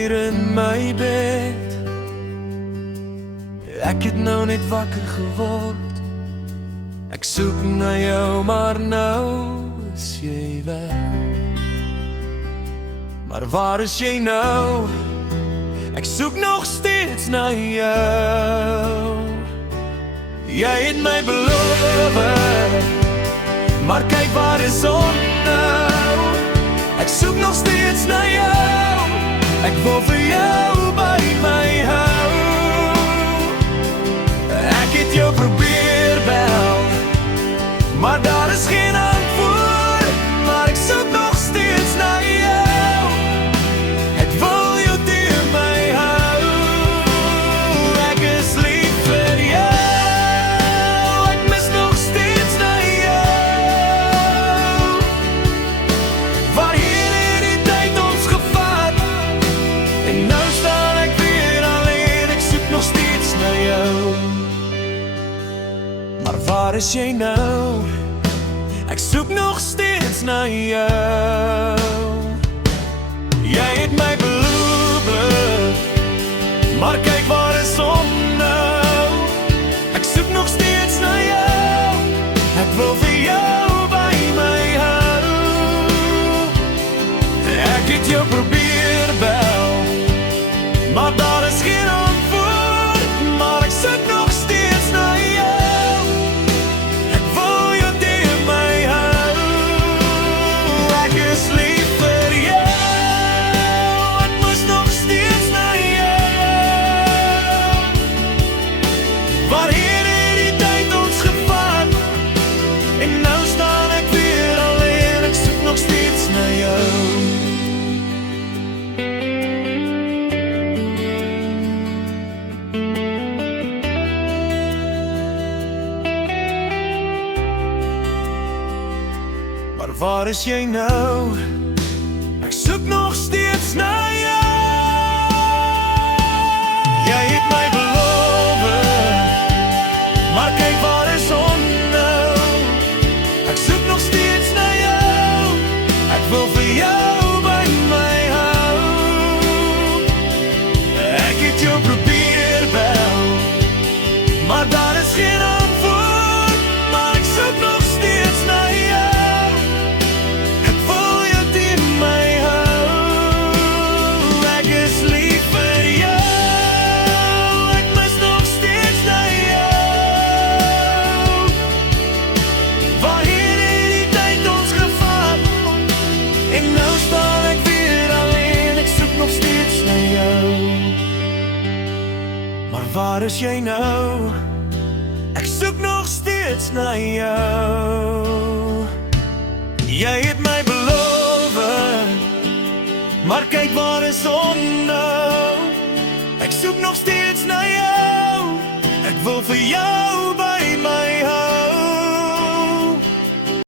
hier in my bed. Ek het nou net wakker geword. Ek soek na jou, maar nou is jy weg. Maar waar is jy nou? Ek soek nog steeds na jou. Jy het my beloof, maar kyk waar is ons nou? Ek soek nog steeds na jou. Ek wil vir jou by my hou. Ek het jou probeer bel, maar daar is geen antwoord. Maar ek soek nog steeds na jou. Ek wil jou deur my hou. Ek is lief vir jou. Ek mis nog steeds na jou. Waarheen het die tyd ons gevat? En nou staan ek weer alleen. Ek soek nog steeds na jou. Maar waar is jy nou? Ek soek nog steeds na jou. Jy het my beloof, maar kyk waar is ons nou? Ek soek nog steeds na jou. Ek wil vir jou by my hou. Ek het jou probeer bel, maar daar is geen antwoord. Maar ek soek nog steeds na jou. Waarheen het die tyd ons gevat? En nou staan ek weer alleen. Ek soek nog steeds na jou. Maar waar is jy nou? Ek soek nog steeds na jou. Jy het my beloof, maar kyk waar is ons nou? Ek soek nog steeds na jou. Ek wil vir jou by my hou. Ek het jou probeer bel, maar daar is geen antwoord. Maar ek soek nog steeds na jou. Ek wil jou deur my hou. Ek is lief vir jou. Maar waar is jy nou? Ek soek nog steeds na jou. Jy het my beloof, maar kyk waar is ons nou? Ek soek nog steeds na jou. Ek wil vir jou by my hou.